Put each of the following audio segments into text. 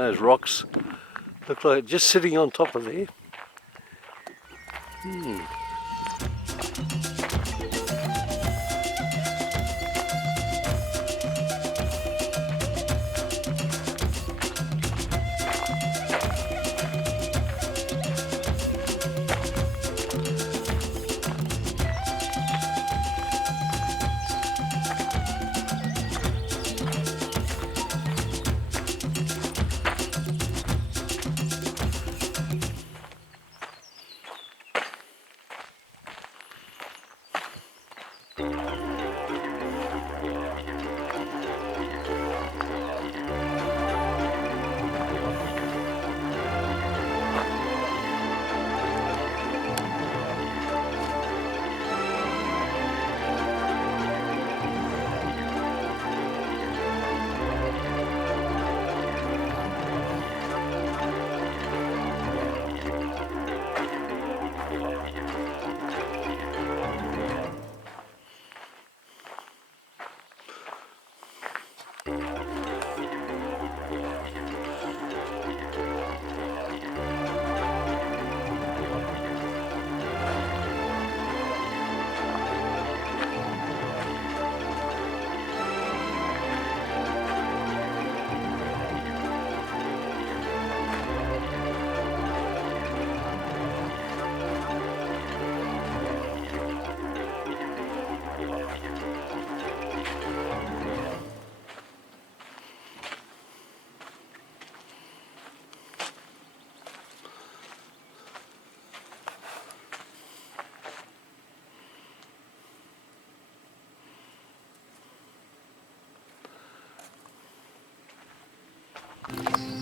Those rocks look like just sitting on top of there.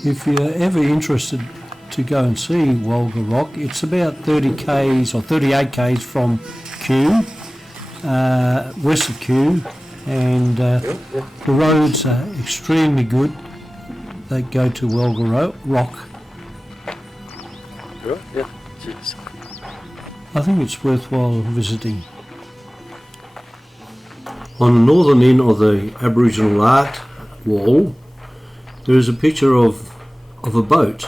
If you're ever interested to go and see Wolga Rock, it's about 30 k's or 38 k's from Kew, west of Kew, and the roads are extremely good. They go to Wolga Rock. Right, yeah, cheers. I think it's worthwhile visiting. On the northern end of the Aboriginal art wall, there is a picture of a boat,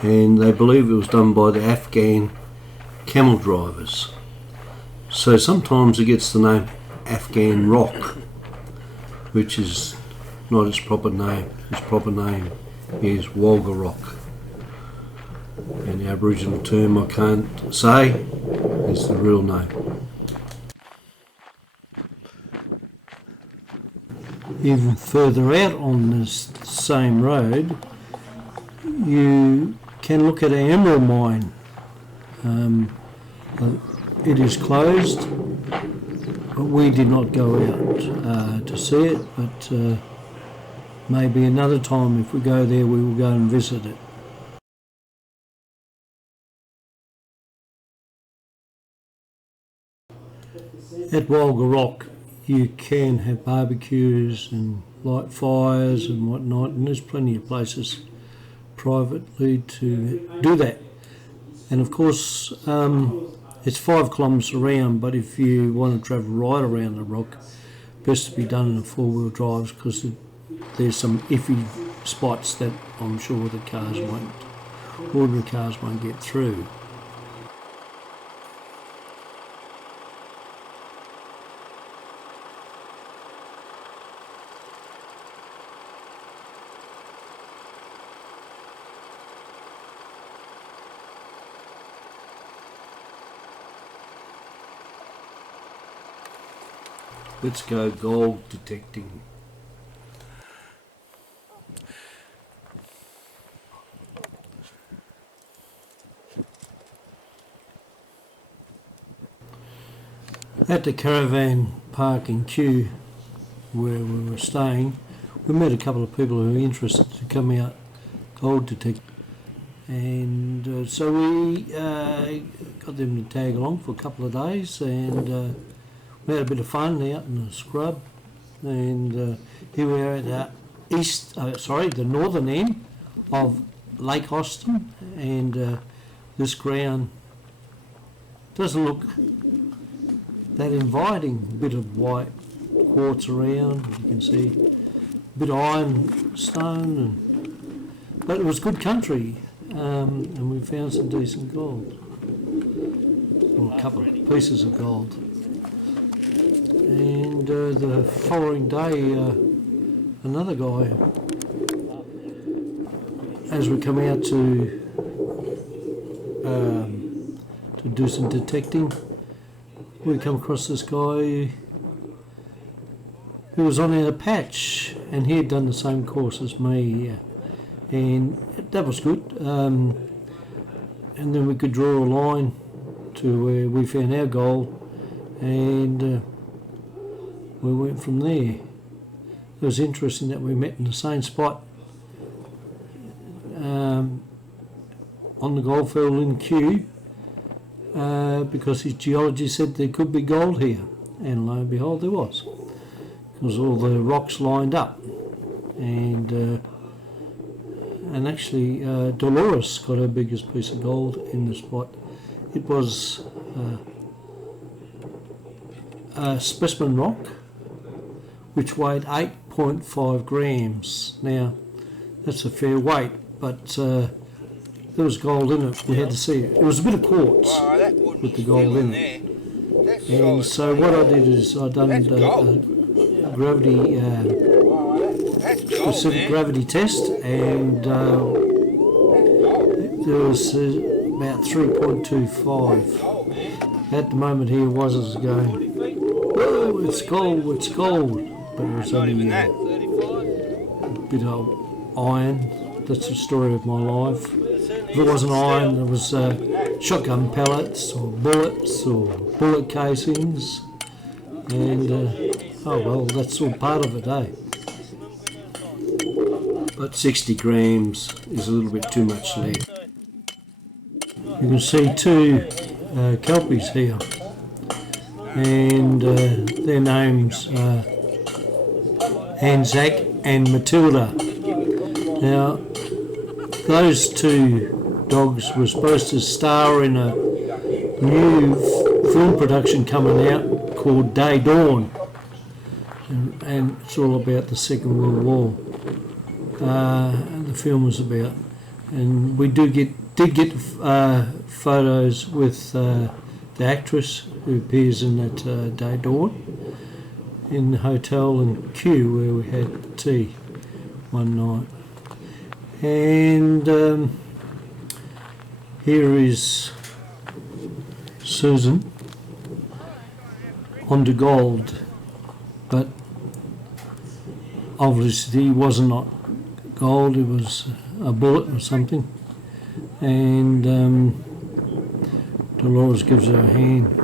and they believe it was done by the Afghan camel drivers. So sometimes it gets the name Afghan Rock, which is not its proper name. Its proper name is Wolga Rock. And the Aboriginal term I can't say is the real name. Even further out on this same road, you can look at an emerald mine. It is closed. We did not go out to see it, but maybe another time if we go there we will go and visit it. At Wolga Rock you can have barbecues and light fires and whatnot, and there's plenty of places privately to do that. And of course it's 5 kilometres around, but if you want to travel right around the rock, best to be done in a 4-wheel drive, because there's some iffy spots that I'm sure the ordinary cars won't get through. Let's go gold detecting. At the caravan park in Kew, where we were staying, we met a couple of people who were interested to come out gold detect, and so we got them to tag along for a couple of days, and we had a bit of fun out in the scrub. And here we are at the northern end of Lake Austin, and this ground doesn't look that inviting. A bit of white quartz around, you can see a bit of iron stone, and But it was good country, and we found some decent gold. Well, a couple of pieces of gold. And the following day, another guy, as we come out to do some detecting, we come across this guy who was on our patch, and he had done the same course as me, and that was good. And then we could draw a line to where we found our gold, and we went from there. It was interesting that we met in the same spot on the goldfield in Kew, because his geology said there could be gold here, and lo and behold there was, because all the rocks lined up. And actually Dolores got her biggest piece of gold in the spot. It was a specimen rock which weighed 8.5 grams. Now that's a fair weight, but there was gold in it. We had to see it. It was a bit of quartz with the gold in it. And so what I did is I done a gravity specific gravity test, and there was about 3.25. At the moment here was going, oh, it's gold, it's gold. But it was only a bit of iron. That's the story of my life. If it wasn't iron, it was shotgun pellets or bullets or bullet casings. And, oh well, that's all part of it, eh? But 60 grams is a little bit too much lead. You can see two kelpies here, and their names are Anzac and Matilda. Now, those two dogs were supposed to star in a new film production coming out called Day Dawn, and it's all about the Second World War. The film was about, and we did get photos with the actress who appears in that Day Dawn in the hotel in Kew where we had tea one night. And here is Susan onto gold, but obviously it wasn't not gold, it was a bullet or something. And Dolores gives her a hand.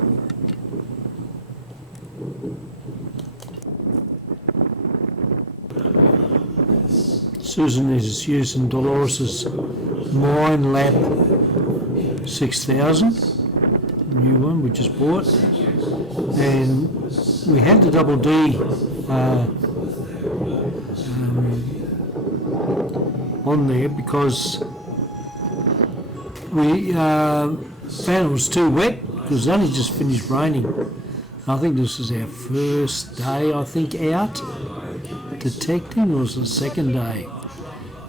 Susan is using Dolores's Mine Lab 6000, the new one we just bought, and we had the double D on there because we found it was too wet because it only just finished raining. I think this is our first day, I think, out detecting, or was the second day,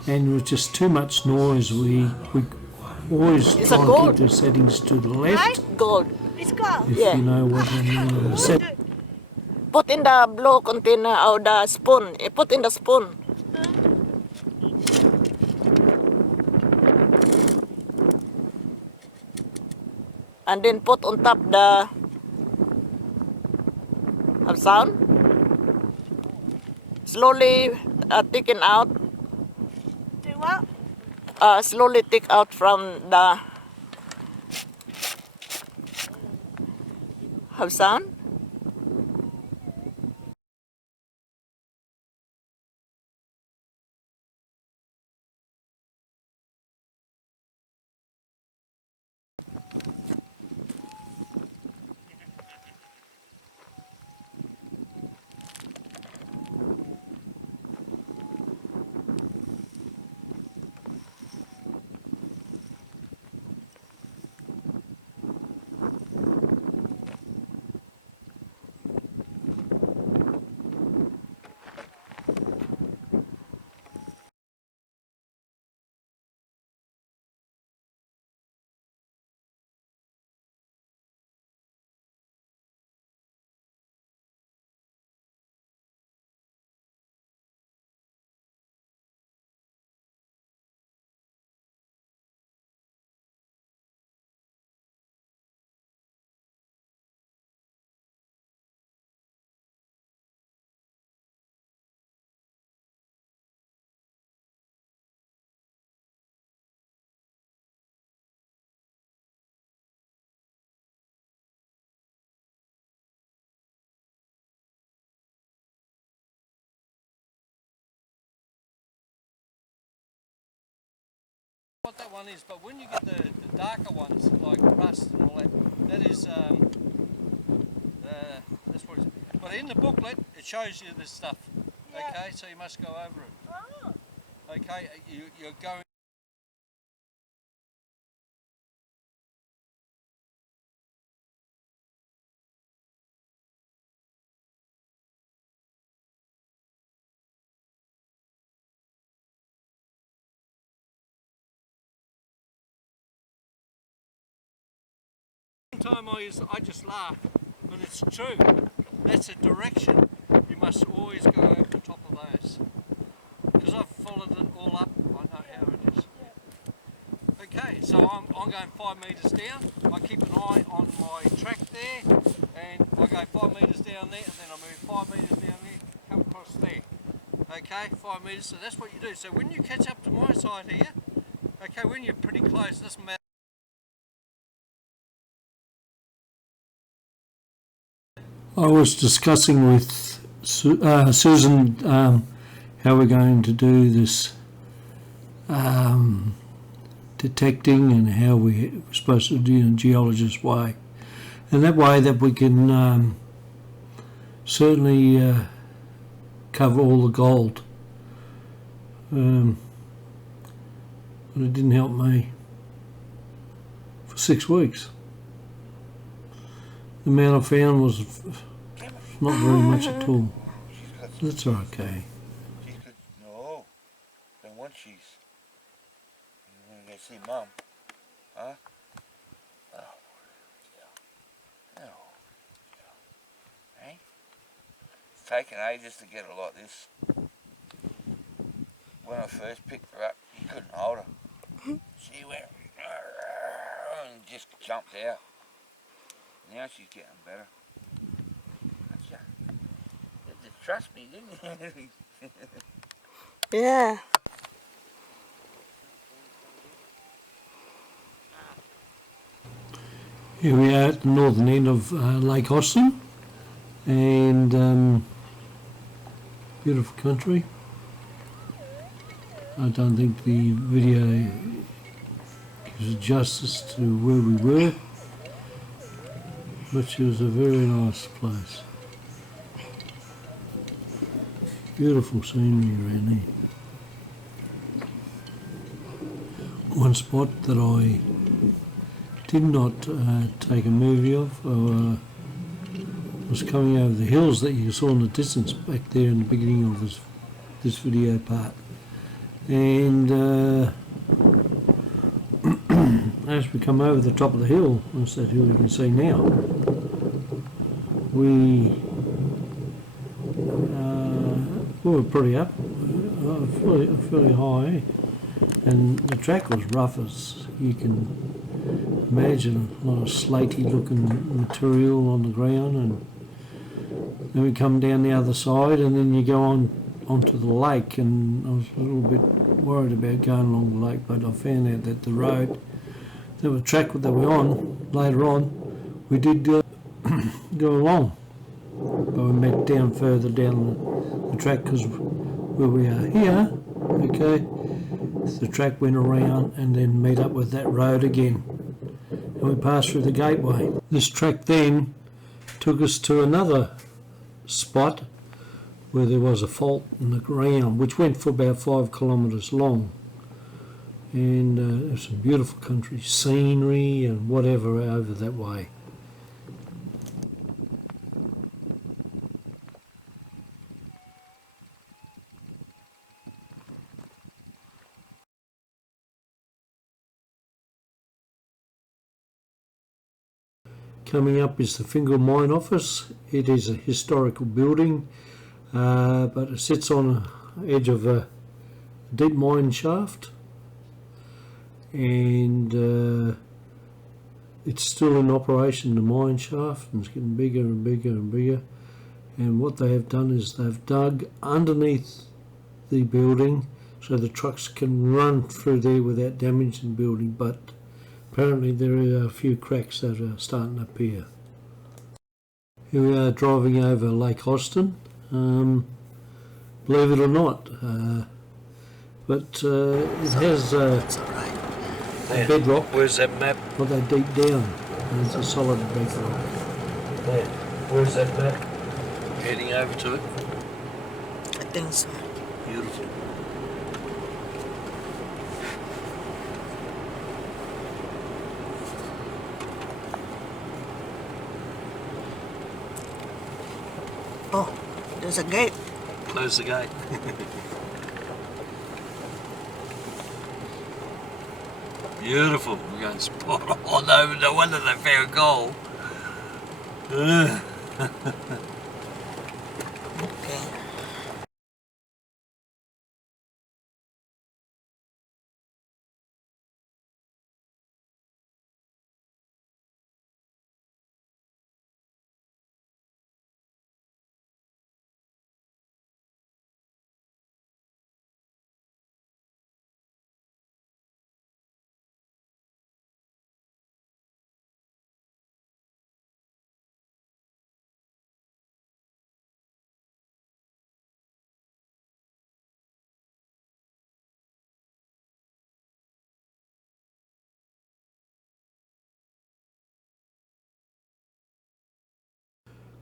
and it was just too much noise. We always try to keep the settings to the left. Gold. It's gold. If Yeah. you know what I mean. Put in the blue container or the spoon. Put in the spoon. And then put on top the sound. Slowly taken out. Do what? Slowly take out from the sound. one is, but when you get the darker ones, like dust and all that is, that's what it's, but in the booklet, it shows you this stuff, okay, so you must go over it. Okay, you're going. Time I just laugh, but it's true. That's a direction. You must always go over the top of those. Because I've followed it all up, I know how it is. Okay, so I'm going 5 metres down. I keep an eye on my track there, and I go 5 metres down there, and then I move 5 metres down there, come across there. Okay, 5 metres, so that's what you do. So when you catch up to my side here, okay, when you're pretty close, it doesn't matter. I was discussing with Susan how we're going to do this detecting and how we're supposed to do it in a geologist's way. And that way that we can certainly cover all the gold. But it didn't help me for 6 weeks. The amount I found was not very much at all. That's okay. She's good. No. Then once she's when you see Mum. Huh? Oh. No. Hey? It's taken ages to get her like this. When I first picked her up, you couldn't hold her. She went and just jumped out. Now she's getting better. Just trust me, didn't you? Yeah. Here we are at the northern end of Lake Austin, and beautiful country. I don't think the video gives justice to where we were, which was a very nice place. Beautiful scenery around here. One spot that I did not take a movie of was coming over the hills that you saw in the distance back there in the beginning of this video part. And as we come over the top of the hill, that's that hill you can see now, we were pretty up, fairly high, and the track was rough as you can imagine, a lot of slaty looking material on the ground, and then we come down the other side, and then you go onto the lake, and I was a little bit worried about going along the lake, but I found out that the road, the track that we're on, later on, we did go along, but we met down further down the track, because where we are here, okay, the track went around and then met up with that road again, and we passed through the gateway. This track then took us to another spot where there was a fault in the ground, which went for about 5 kilometres long, and there's some beautiful country scenery and whatever over that way. Coming up is the Fingal Mine Office. It is a historical building, but it sits on the edge of a deep mine shaft, and it's still in operation, the mine shaft, and it's getting bigger and bigger and bigger. And what they have done is they've dug underneath the building so the trucks can run through there without damaging the building, but apparently there are a few cracks that are starting to appear. Here we are driving over Lake Austin, believe it or not, but it has a bedrock, Where's that map? or they deep down. And it's a solid bedrock. There. Where's that map? Heading over to it. I think so. Beautiful. Oh, there's a gate. Close the gate. Beautiful. We're going spot on over. No wonder they found gold. Okay.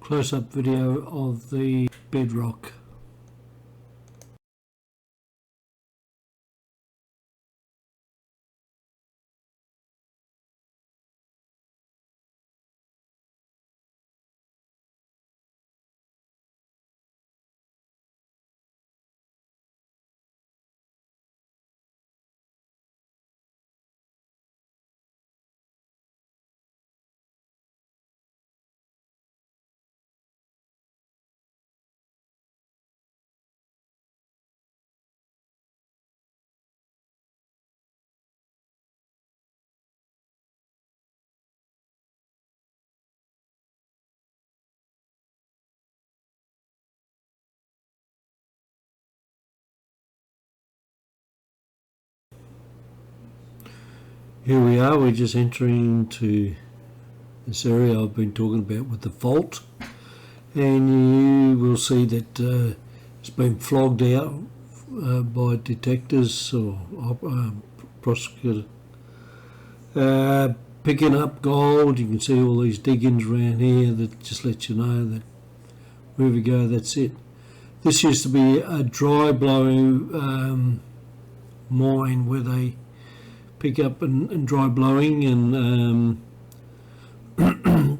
Close-up video of the bedrock. Here we are, we're just entering into this area I've been talking about with the fault, and you will see that it's been flogged out by detectives or prosecutor. Picking up gold. You can see all these diggings around here that just let you know that wherever we go, that's it. This used to be a dry blowing mine where they pick up and dry blowing, and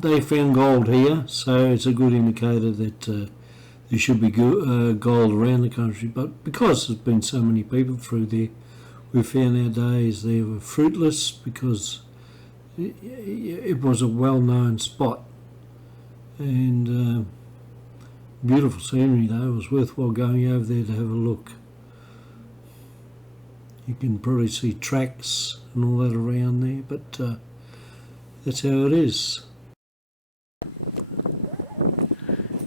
they found gold here, so it's a good indicator that there should be gold around the country. But because there's been so many people through there, we found our days there were fruitless, because it was a well-known spot, and beautiful scenery though. It was worthwhile going over there to have a look. You can probably see tracks and all that around there, but that's how it is.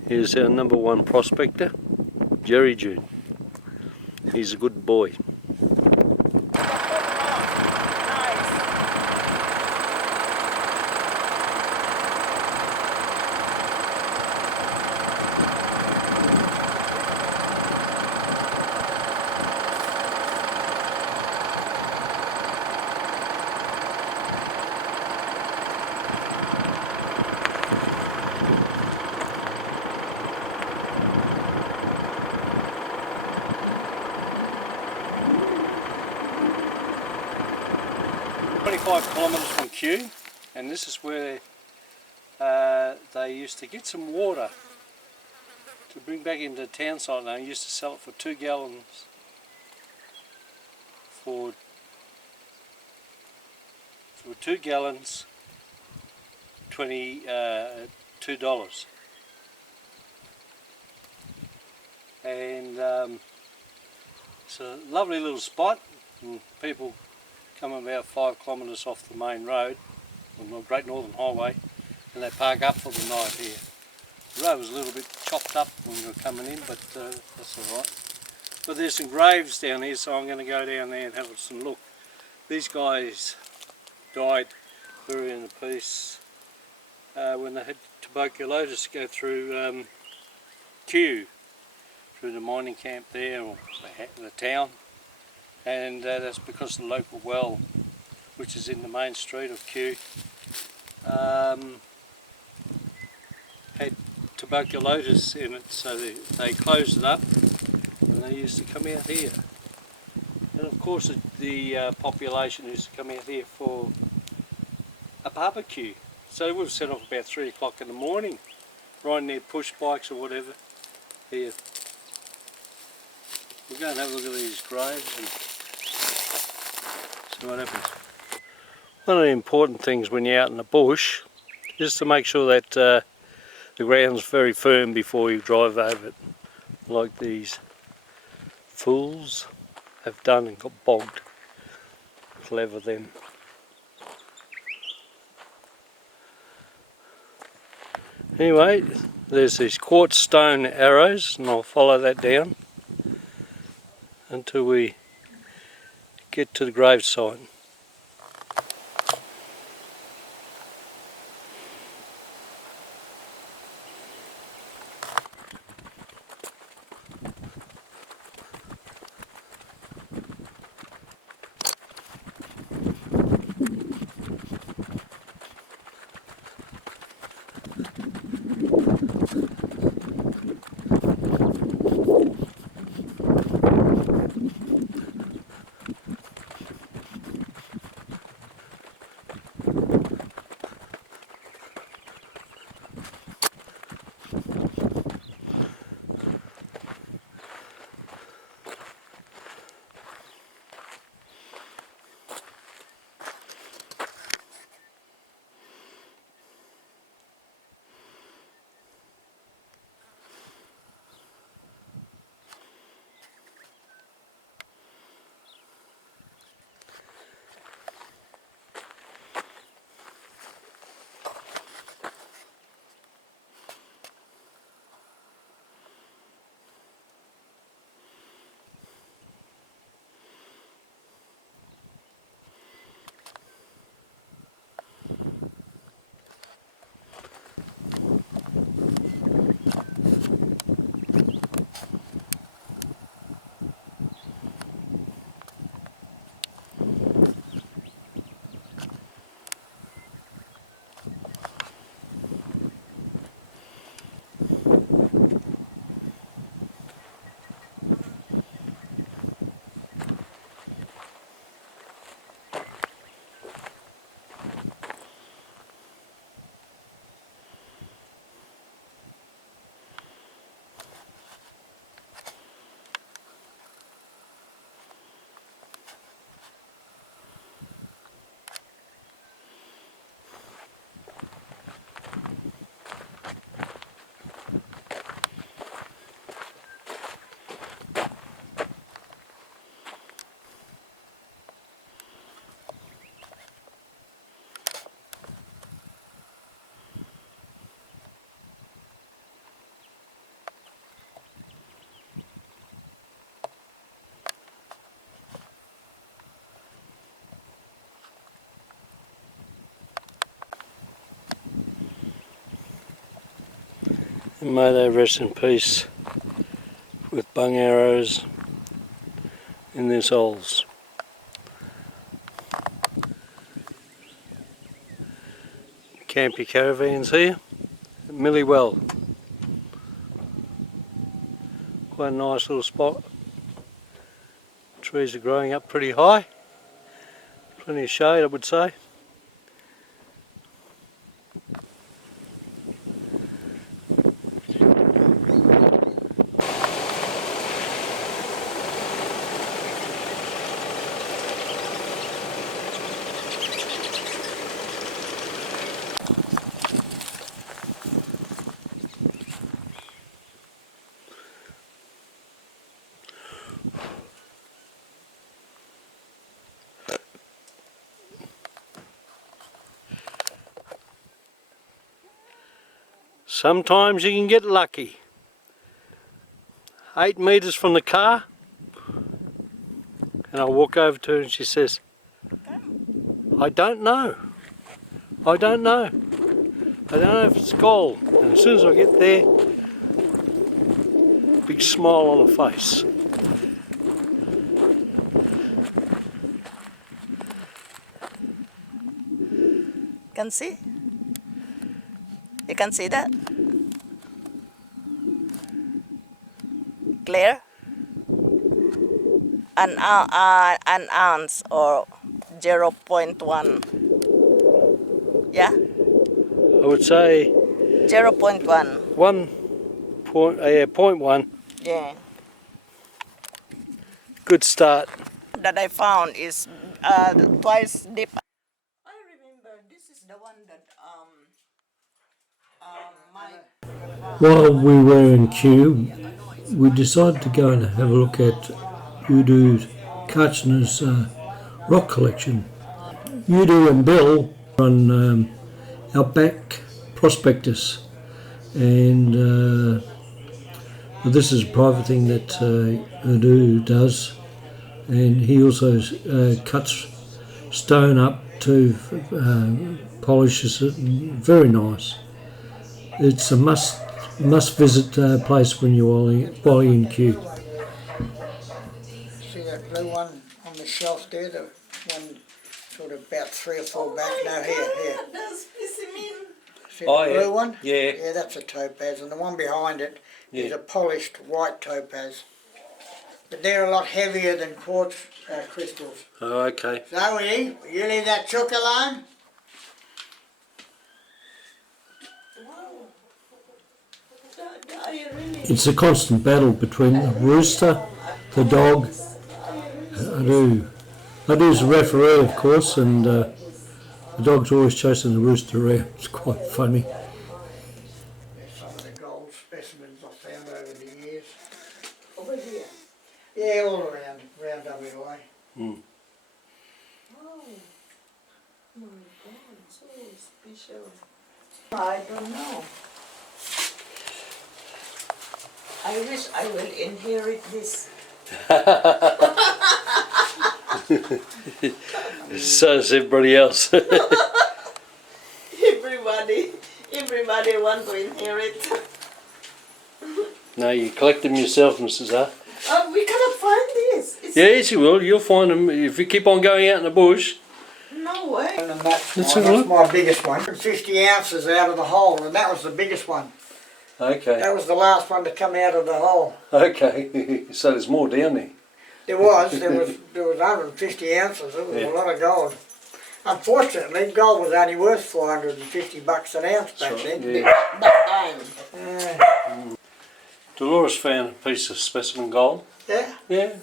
Here's our number one prospector, Jerry June. He's a good boy. And this is where they used to get some water to bring back into the town site. They used to sell it for 2 gallons for 2 gallons, $22. And it's a lovely little spot, and people come about 5 kilometres off the main road, on the Great Northern Highway, and they park up for the night here. The road was a little bit chopped up when we were coming in, but that's alright. But there's some graves down here, so I'm going to go down there and have some look. These guys died very in peace when they had tuberculosis go through Kew, through the mining camp there, or the town, and that's because the local well which is in the main street of Kew, had tuberculosis in it, so they closed it up and they used to come out here. And of course the population used to come out here for a barbecue. So they would have set off about 3 o'clock in the morning, riding their push bikes or whatever here. We'll go and have a look at these graves and see what happens. One of the important things when you're out in the bush is to make sure that the ground's very firm before you drive over it, like these fools have done and got bogged. Clever them. Anyway, there's these quartz stone arrows, and I'll follow that down until we get to the gravesite. And may they rest in peace with bung arrows in their souls. Camp your caravans here at Millywell. Quite a nice little spot. Trees are growing up pretty high. Plenty of shade, I would say. Sometimes you can get lucky. 8 metres from the car, and I walk over to her and she says, I don't know. I don't know. I don't know if it's gold. And as soon as I get there, big smile on the face. can see? You can see that? Clear? An ounce or 0.1. Yeah? I would say 0.1. 0.1. Yeah. Good start. That I found is twice deep. I remember this is the one that While we were in Kew, we decided to go and have a look at Udo Karchner's rock collection. Udo and Bill run Outback Prospectus, and this is a private thing that Udo does, and he also cuts stone up to polishes it. Very nice. It's a must visit place when you're while in Kew. See that blue one on the shelf there, the one sort of about 3 or 4 back? No, here. See the blue one? Yeah. Yeah, that's a topaz, and the one behind it is a polished white topaz. But they're a lot heavier than quartz crystals. Oh, okay. Zoe, will you leave that chook alone? It's a constant battle between the rooster, the dog. Adu's a referee, of course, and the dog's always chasing the rooster around. It's quite funny. Some of the gold specimens I've found over the years. Over here? Yeah, all around WA. Mm. I don't know. I wish I will inherit this. So is everybody else. Everybody want to inherit. No, you collect them yourself, Mrs. R. We cannot find this. It's Yes, you will. You'll find them if you keep on going out in the bush. no way. And that's Let's have a that's look. my biggest one. 50 ounces out of the hole, and that was the biggest one. Okay. That was the last one to come out of the hole. Okay. So there's more down there. There was 150 ounces. It was Yeah. a lot of gold. Unfortunately, gold was only worth $450 an ounce back That's right, then. yeah. Yeah. Dolores found a piece of specimen gold. Yeah. Yeah.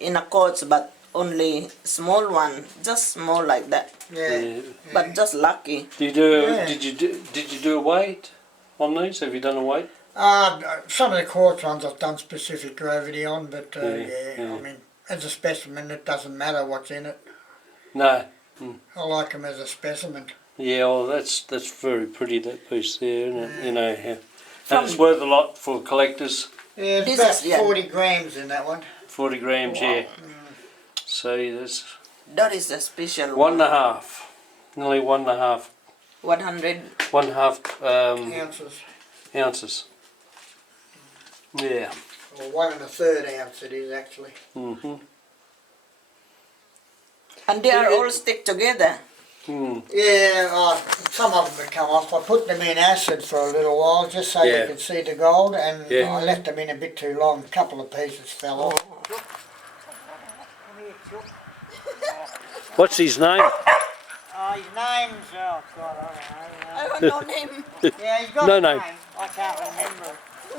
In a quartz, but only small one, just small like that. Yeah. But just lucky. Did you Yeah. did you do a weight on these? Have you done a weight? Some of the quartz ones I've done specific gravity on, but Yeah. I mean, as a specimen, it doesn't matter what's in it. No. I like them as a specimen. Yeah, well, that's very pretty, that piece there, isn't it? You know, yeah. And it's worth a lot for collectors. Yeah, it's This about is- yeah. 40 grams in that one. 40 grams, yeah. So that's That is a special 1.5, nearly 1.5, 100. 1.5 Ounces. ounces. Yeah. Or 1 1/3 ounce it is actually. Mhm. And they are all stick together. Mm. Yeah, some of them would come off. I put them in acid for a little while just so Yeah. you could see the gold, and Yeah. I left them in a bit too long. A couple of pieces fell off. What's his name? His name's, God, I don't know name. Yeah, he's got No a name. I can't remember it.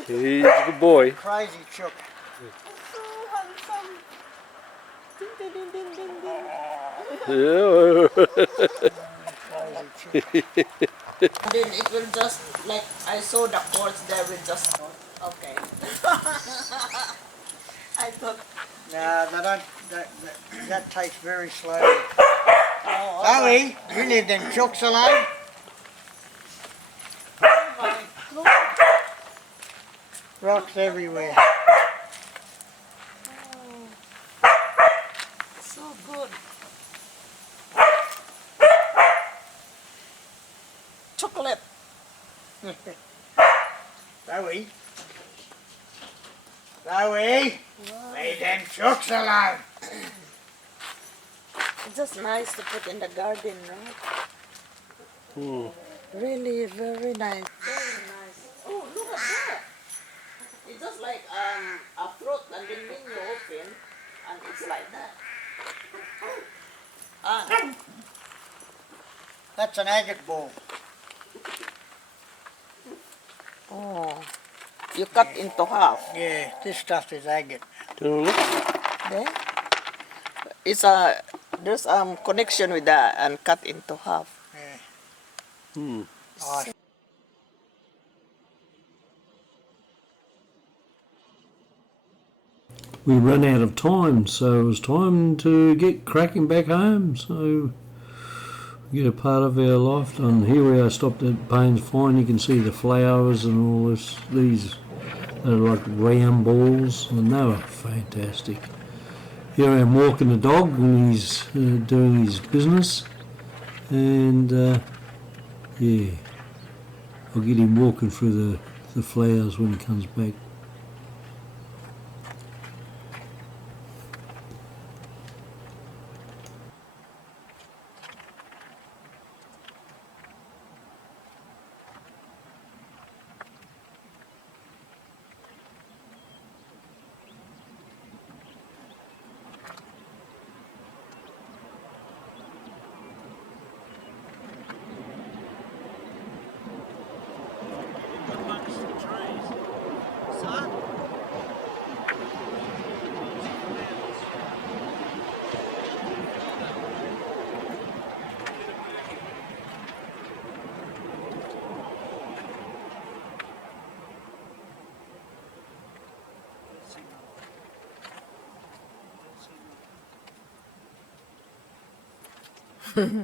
He's a good boy. Crazy chook. Yeah. Then it will just, like I saw the quartz there, will just, okay. I thought, No, they don't. That takes very slowly. oh, Zoe, you leave them chooks alone. Rocks everywhere. so good. Chocolate. Zoe. Zoe, leave them chooks alone. It's just nice to put in the garden, right? Really, very nice. Very nice. Oh, look at that! It's just like a fruit and then when you open, and it's like that. That's an agate ball. Oh, you cut into half. Yeah, this stuff is agate. Do you want to look? There. It's there's connection with that and cut into half. Yeah. Hmm. We ran out of time, so it was time to get cracking back home. So get a part of our life done. Here we are, stopped at Payne's Fine. You can see the flowers and all this. These are like round balls, and they were fantastic. Here I am walking the dog, and he's doing his business. And yeah, I'll get him walking through the flowers when he comes back. They're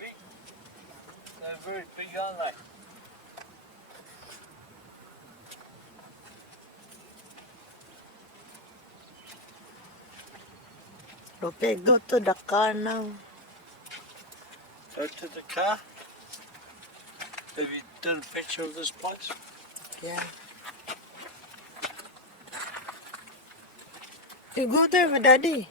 big. They're very big, aren't they? Okay, go to the car now. Go to the car. Have you done a picture of this place? Yeah. You go there with Daddy.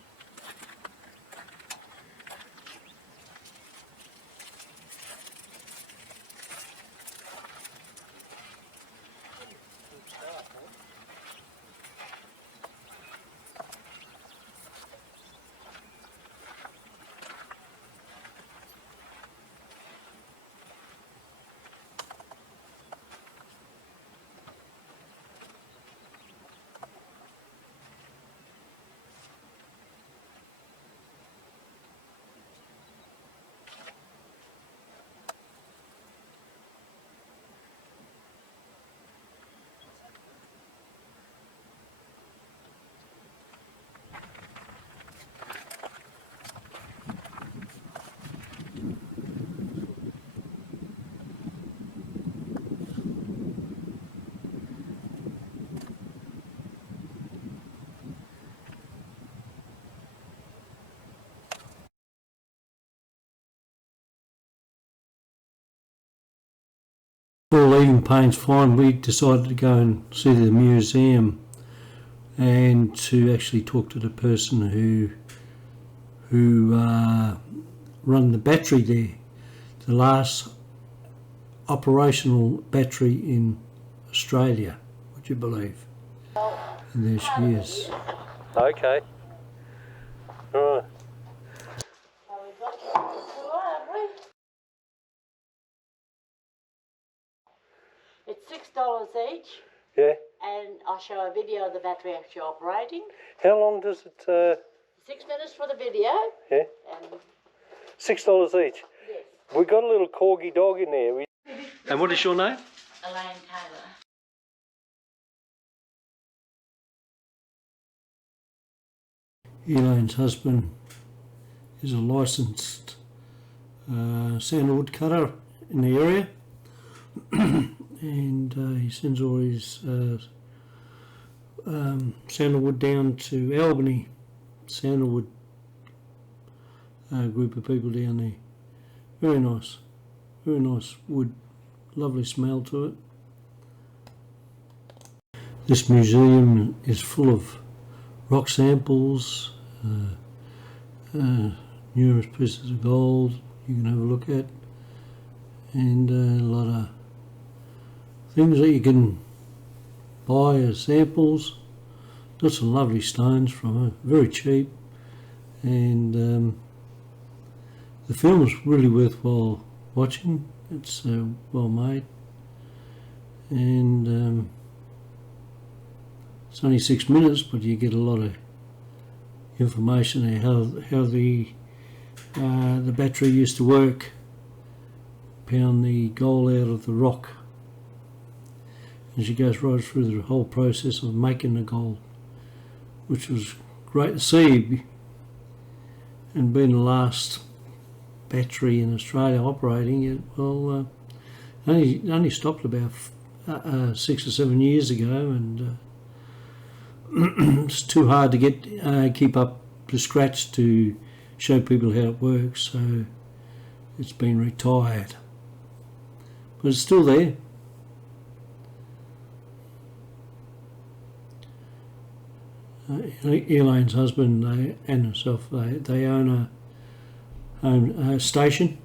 Before leaving Payne's Fine, we decided to go and see the museum and to actually talk to the person who run the battery there, the last operational battery in Australia, would you believe? And there she is. Okay. Alright. It's $6 each, Yeah. and I'll show a video of the battery actually operating. How long does it? 6 minutes for the video. Yeah. And $6 each. yes, We got a little corgi dog in there. And what is your name? Elaine Taylor. Elaine's husband is a licensed sandalwood cutter in the area, and he sends all his sandalwood down to Albany. Sandalwood group of people down there. Very nice wood, lovely smell to it. This museum is full of rock samples, numerous pieces of gold you can have a look at, and a lot of things that you can buy as samples. Got some lovely stones from her, very cheap, and the film is really worthwhile watching. It's well made, and it's only 6 minutes, but you get a lot of information there, how the battery used to work, pound the gold out of the rock, and she goes right through the whole process of making the gold, which was great to see, and being the last battery in Australia operating it. Well, only stopped about 6 or 7 years ago, and it's too hard to keep up to scratch to show people how it works, so it's been retired, but it's still there. Elaine's husband and herself, they own a station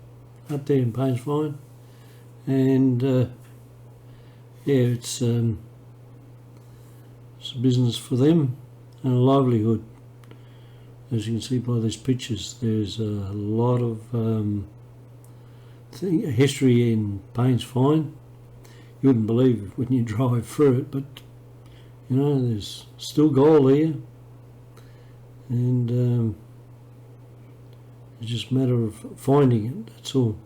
up there in Paynes Fine, and it's a business for them and a livelihood. As you can see by these pictures, there's a lot of history in Paynes Fine. You wouldn't believe it when you drive through it, but you know, there's still gold here, and it's just a matter of finding it, that's all.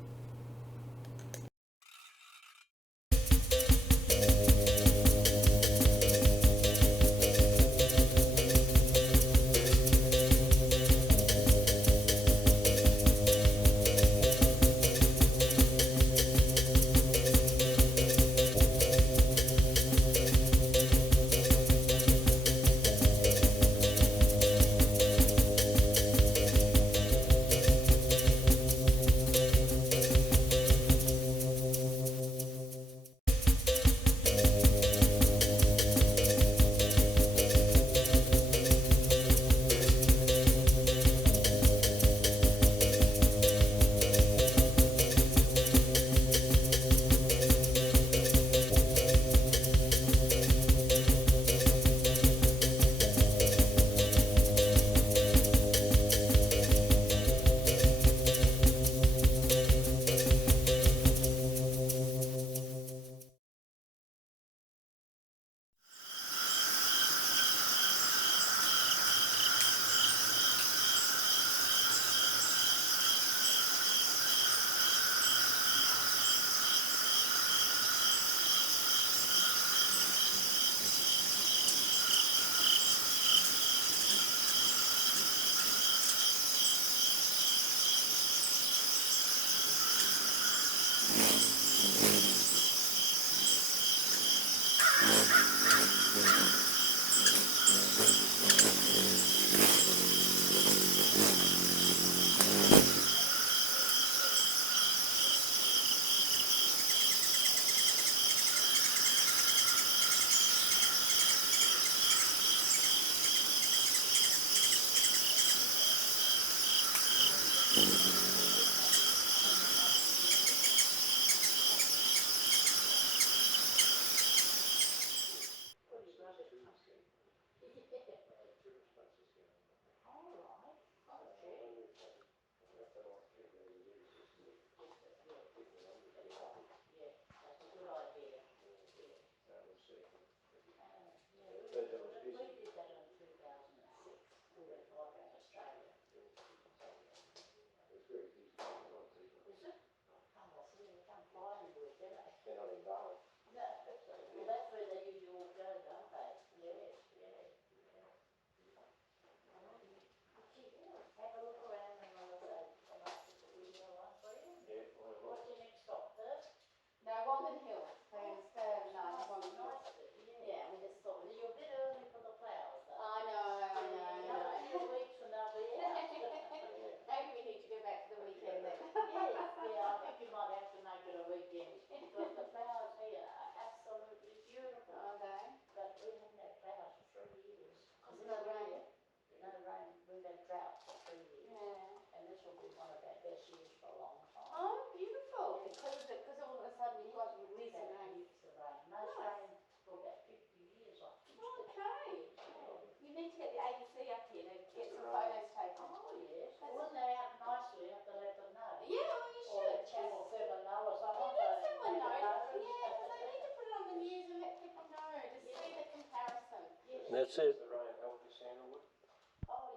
That's it. Oh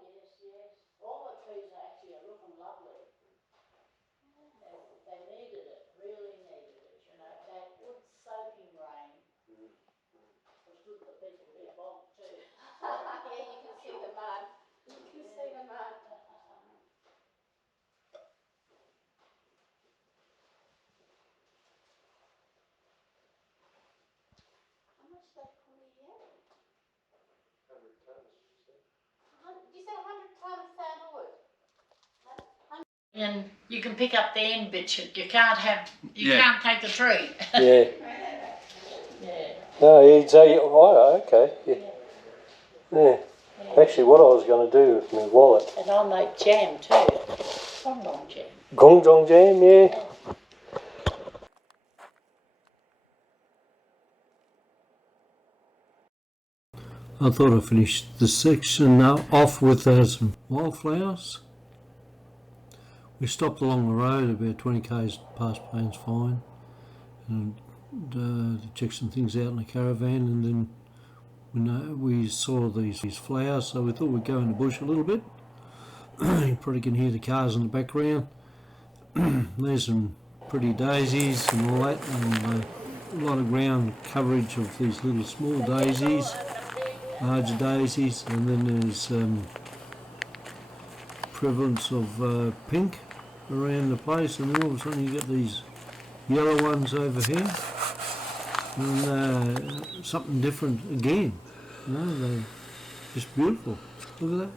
yes, yes. All the trees actually are looking lovely. They needed it, really needed it. You know, that good soaking rain was good for people to be bogged too. Yeah, you can see the mud. You can see the mud. How much that coolie here? 100 tons, did you say 100 tons sandalwood? And you can pick up the end bits. You can't have. You can't take the tree. Yeah. Yeah. No, he'd say, oh, okay. Yeah. Actually, what I was going to do with my wallet. And I'll make jam too. Bonbon jam. Gongzhong jam, yeah. I thought I'd finish this section off with some wildflowers. We stopped along the road about 20 k's past Payne's Fine and to check some things out in the caravan, and then we saw these flowers, so we thought we'd go in the bush a little bit. You probably can hear the cars in the background. There's some pretty daisies and all that, and a lot of ground coverage of these little small daisies, larger daisies, and then there's prevalence of pink around the place, and then all of a sudden you get these yellow ones over here, and something different again. You know, they're just beautiful. Look at that.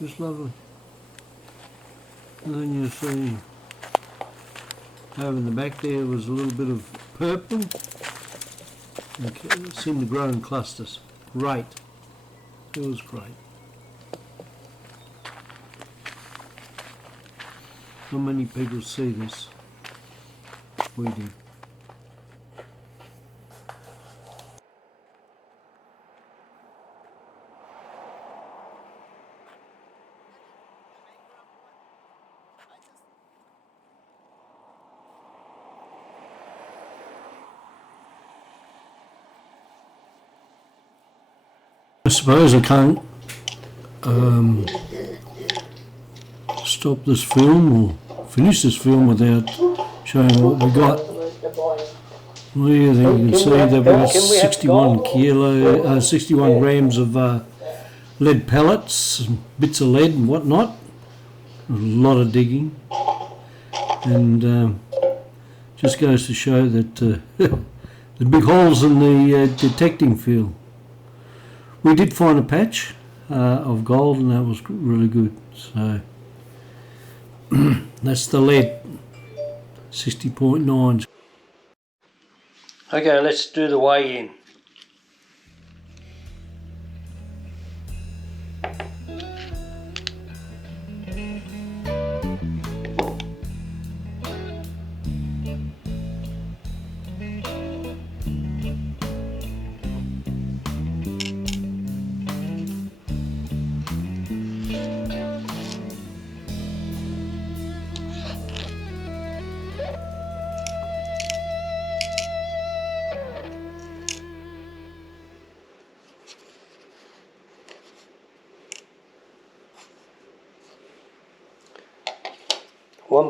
Just lovely. And then you see over in the back there was a little bit of purple. It seemed to grow in clusters. Great. It was great. Not many people see this. We did. I suppose I can't stop this film or finish this film without showing what we got. Well, yeah, there you can see that we got 61 grams of lead pellets, bits of lead and whatnot. A lot of digging, and just goes to show that the big holes in the detecting field. We did find a patch of gold, and that was really good. So that's the lead, 60.9. Okay, let's do the weigh in.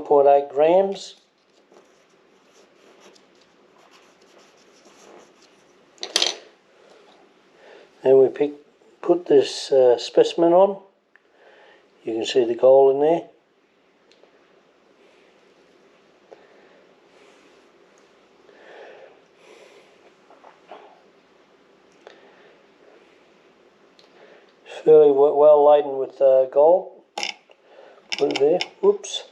.8 grams. And we put this specimen on. You can see the gold in there. It's fairly well laden with gold. Put it there. Whoops.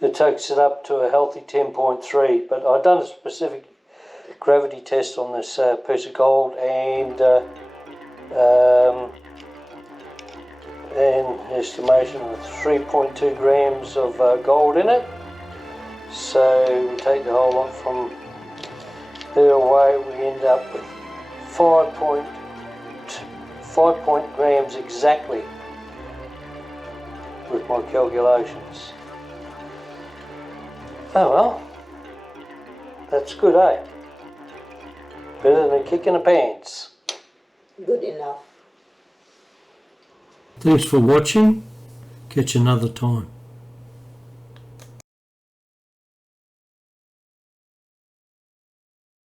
It takes it up to a healthy 10.3, but I've done a specific gravity test on this piece of gold, and an estimation of 3.2 grams of gold in it. So we take the whole lot from there away, we end up with 5 grams exactly with my calculations. Oh well, That's good, eh? Better than a kick in the pants. Good enough. Thanks for watching. Catch you another time.